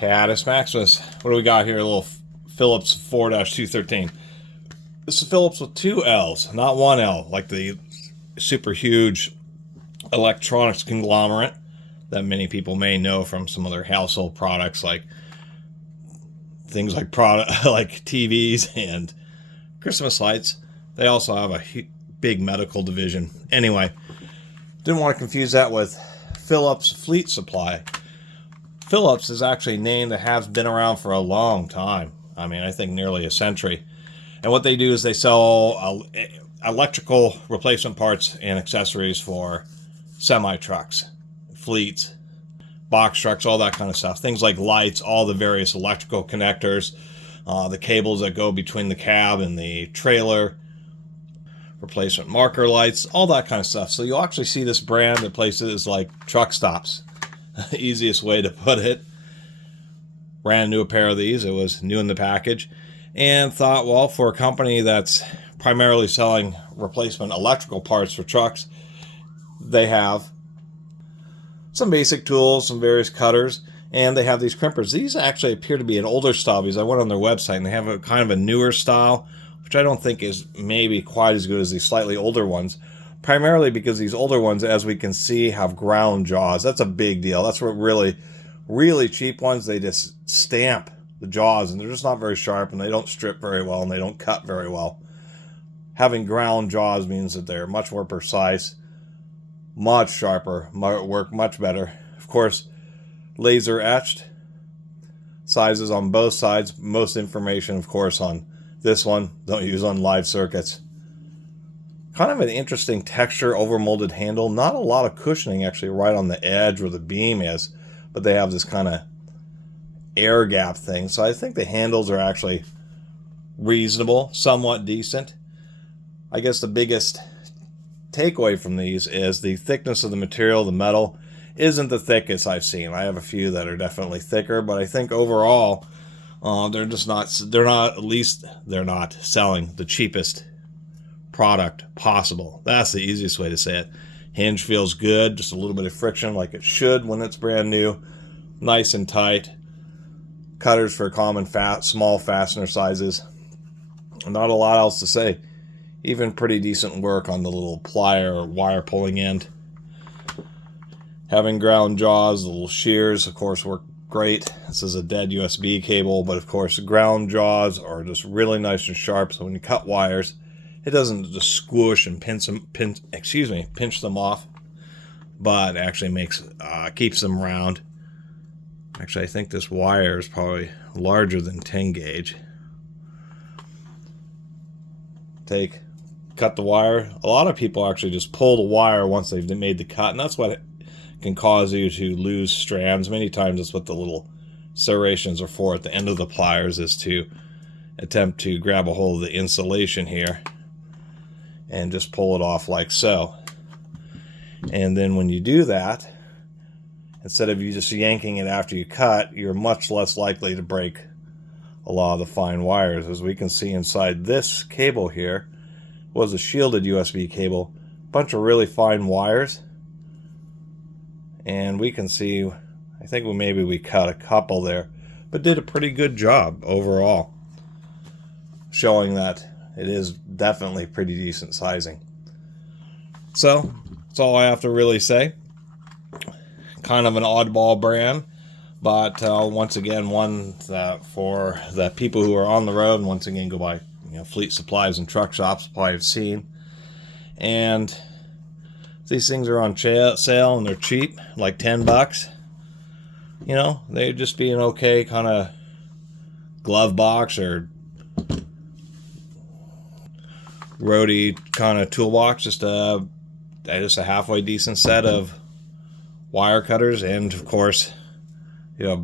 Catus, Maximus. What do we got here? A little Phillips 4-213. This is Phillips with two L's, not one L, like the super huge electronics conglomerate that many people may know from some of their household products, like things like like TVs and Christmas lights. They also have a big medical division. Anyway, didn't want to confuse that with Phillips Fleet Supply. Phillips is actually a name that has been around for a long time. I mean, I think nearly a century. And what they do is they sell electrical replacement parts and accessories for semi-trucks, fleets, box trucks, all that kind of stuff. Things like lights, all the various electrical connectors, the cables that go between the cab and the trailer, replacement marker lights, all that kind of stuff. So you'll actually see this brand at places like truck stops. Easiest way to put it. Brand new a pair of these. It was new in the package. And thought, well, for a company that's primarily selling replacement electrical parts for trucks, they have some basic tools, some various cutters, and they have these crimpers. These actually appear to be an older style because I went on their website and they have a kind of a newer style, which I don't think is maybe quite as good as these slightly older ones, primarily because these older ones, as we can see, have ground jaws. That's a big deal. That's what really cheap ones, they just stamp the jaws and they're just not very sharp and they don't strip very well and they don't cut very well. Having ground jaws means that they're much more precise, much sharper, work much better. Of course, laser etched, sizes on both sides. Most information, of course, on this one, don't use on live circuits. Kind of an interesting texture, overmolded handle. Not a lot of cushioning actually right on the edge where the beam is, but they have this kind of air gap thing. So I think the handles are actually reasonable, somewhat decent. I guess the biggest takeaway from these is the thickness of the material. The metal isn't the thickest I've seen. I have a few that are definitely thicker, but I think overall they're not selling the cheapest product possible. That's the easiest way to say it. Hinge feels good, just a little bit of friction like it should when it's brand new, nice and tight. Cutters for common small fastener sizes. Not a lot else to say. Even pretty decent work on the little plier or wire pulling end. Having ground jaws, the little shears, of course, work great. This is a dead USB cable, but of course, ground jaws are just really nice and sharp. So when you cut wires, it doesn't just squish and pinch them off, but actually keeps them round. Actually, I think this wire is probably larger than 10 gauge. Cut the wire. A lot of people actually just pull the wire once they've made the cut, and that's what can cause you to lose strands. Many times that's what the little serrations are for at the end of the pliers, is to attempt to grab a hold of the insulation here and just pull it off like so. And then when you do that, instead of you just yanking it after you cut, you're much less likely to break a lot of the fine wires. As we can see inside this cable here was a shielded USB cable, a bunch of really fine wires, and we can see, I think maybe we cut a couple there, but did a pretty good job overall, showing that it is definitely pretty decent sizing. So that's all I have to really say. Kind of an oddball brand, but once again, one that for the people who are on the road and once again go by fleet supplies and truck shops probably have seen. And these things are on sale and they're cheap, like $10. They'd just be an okay kind of glove box or roadie kind of toolbox, just a halfway decent set of wire cutters, and of course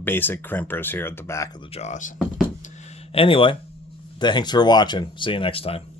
basic crimpers here at the back of the jaws. Anyway, thanks for watching. See you next time.